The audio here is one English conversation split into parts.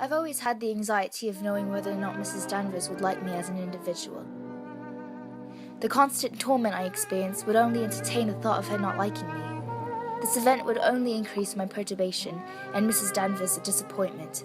I've always had the anxiety of knowing whether or not Mrs. Danvers would like me as an individual. The constant torment I experienced would only entertain the thought of her not liking me. This event would only increase my perturbation and Mrs. Danvers' disappointment.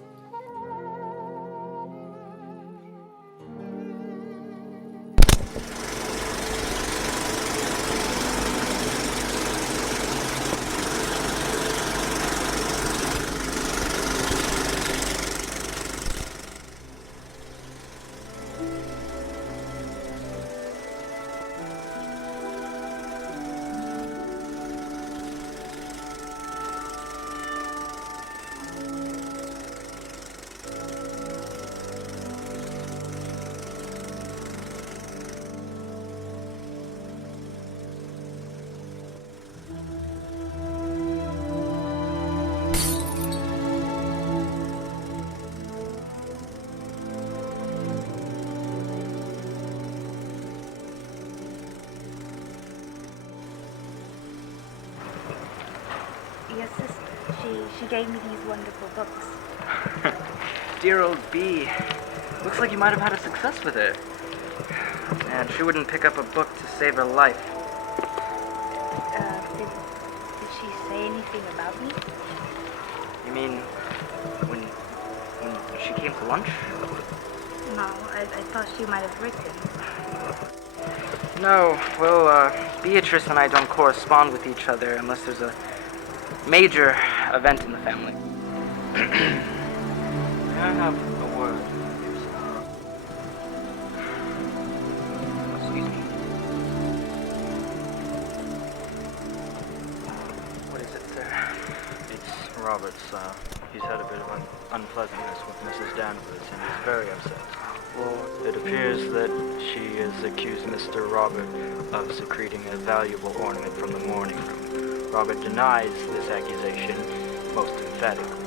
Your sister, she gave me these wonderful books. Dear old Bee. Looks like you might have had a success with it. And she wouldn't pick up a book to save her life. Did she say anything about me? You mean when she came to lunch? No, I thought she might have written. No, well, Beatrice and I don't correspond with each other unless there's a major event in the family. May I have a word? Excuse me. What is it, sir? It's Robert's. He's had a bit of unpleasantness with Mrs. Danvers, and he's very upset. Well, It appears that she has accused Mr. Robert of secreting a valuable ornament from the morning room. Robert denies this accusation most emphatically.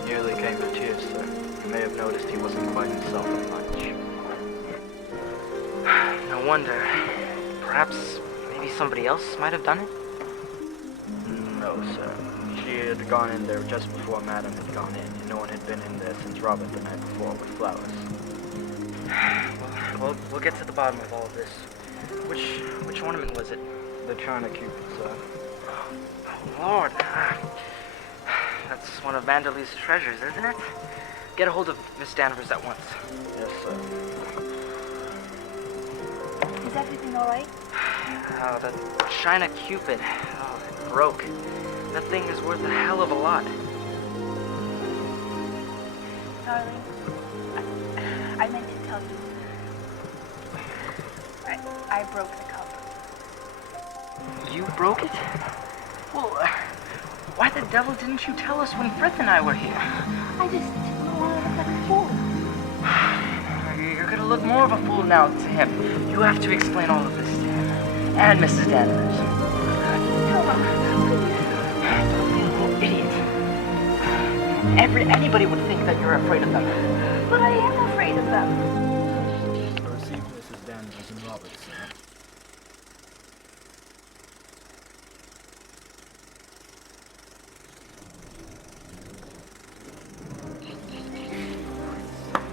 He nearly came to tears, sir. You may have noticed he wasn't quite himself at lunch. no wonder. Perhaps maybe somebody else might have done it? No, sir. She had gone in there just before Madam had gone in, and no one had been in there since Robert the night before with flowers. Well, we'll get to the bottom of all of this. Which ornament was it? The China Cupid, sir. Oh, Lord. That's one of Manderley's treasures, isn't it? Get a hold of Miss Danvers at once. Yes, sir. Is everything all right? Oh, the China Cupid. Oh, it broke. That thing is worth a hell of a lot. Darling, I meant to tell you. I broke the cup. You broke it? Well, why the devil didn't you tell us when Frith and I were here? I just didn't want to look like a fool. You're gonna look more of a fool now to him. You have to explain all of this to him. And Mrs. Danvers. Tell him, Don't be a little idiot. Anybody would think that you're afraid of them. but I am afraid of them. Receive Mrs. Danvers and Robert, sir.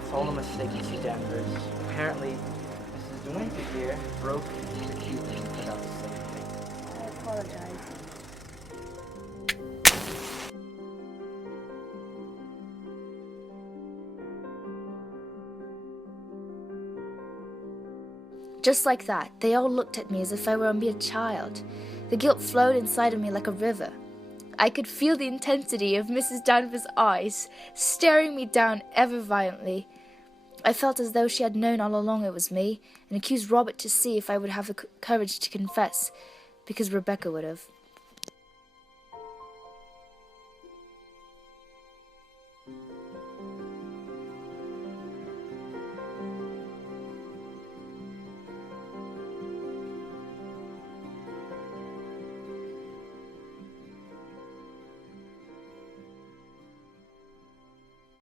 It's all a mistake, Mrs. Danvers. Apparently, Mrs. De Winter here broke the Cupid without saying anything. I apologize. Just like that, they all looked at me as if I were a mere child. The guilt flowed inside of me like a river. I could feel the intensity of Mrs. Danvers' eyes, staring me down ever violently. I felt as though she had known all along it was me, and accused Robert to see if I would have the courage to confess, because Rebecca would have.